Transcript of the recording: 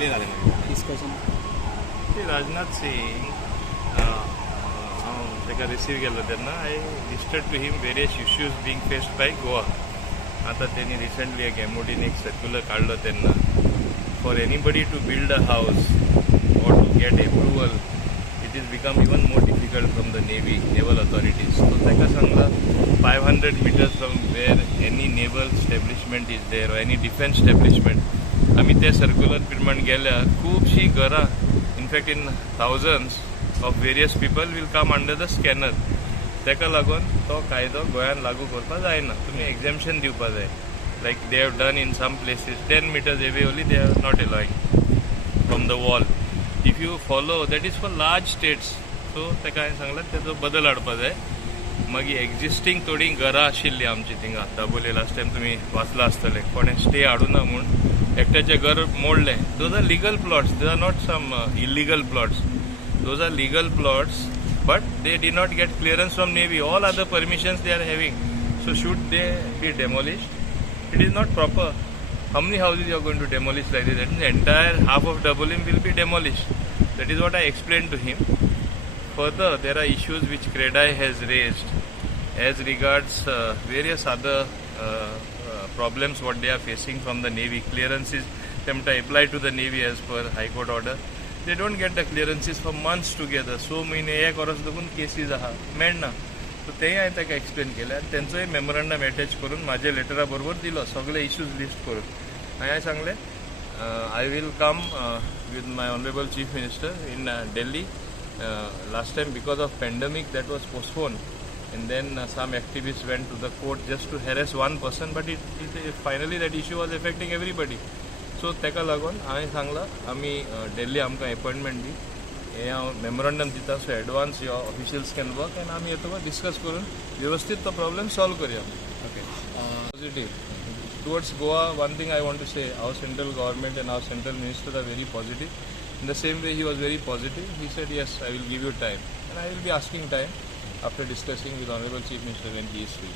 कितें जालें discussion Rajnath Singh, हांव ताका रिसीव केल्लो तेन्ना I listed to him various issues being faced by Goa. आतां तेणी रिसंटली एक MODन एक सर्क्युलर काडलो तेन्ना for anybody to build a house or to get approval, it is become even more difficult from the naval authorities. So ताका Sangla 500 meters from where any naval establishment is there or any defense establishment, आमी ते circular प्रमाण गेल्यार खुबशीं घरां, in fact in thousands of various people will come under the scanner. ताका लागून तो कायदो गोंयांत लागू करपाक जायना. तुमी एक्झॅम्पशन दिवपाक जाय. Like they have done in some places 10 meters away only they are not allowing from the wall. If you follow, that is for large states. So ताका हांवें सांगलां तेजो बदल हाडपा जाय. मागीर एक्झिस्टींग थोडी घरां आशिल्लीं आमची थिंगा दाबोले लास्ट टायम तुमी वाचला आसतलें कोणें स्टे हाडूना म्हूण एकट्याचें घर मोडलें. Those are legal plots, they are not some illegal plots. Those are legal plots but they did not get clearance from Navy. All other permissions they are having. So should they be demolished? It is not proper. How many houses you are going to demolish like this? That means the entire half of Dabolim will be demolished. That is what I explained to him. Further, there are issues which CREDAI has raised as regards various other problems what they are facing from the Navy. Clearances, them to apply to the Navy as per High Court order. They don't get the clearances for months together. So many एक verse लागून cases आहा मेळना. सो तेंय हांवें ताका explain केलें आनी तेंचोय memorandum attach करून म्हाज्या लेटरा बरोबर दिलो सगळे इश्यूज लिस्ट करून. हांवें सांगलें I will come with my honorable chief minister in Delhi. Last time because of pandemic that was postponed, and then some activists went to the court just to harass one person, but it finally that issue was affecting everybody. सो ताका लागून हांवें सांगलां आमी Delhi आमकां appointment दी, हें हांव memorandum दिता. So advance यो ऑफिशियल्स कॅन वर्क आनी आमी येतो डिस्कस करून व्यवस्थीत तो प्रॉब्लेम सॉल्व करया. Okay positive towards Goa. One thing I want to say, our central government and our central minister are very positive. In the same way he was very positive. He said yes, I will give you time and I will be asking time after discussing with honorable chief minister when he is free.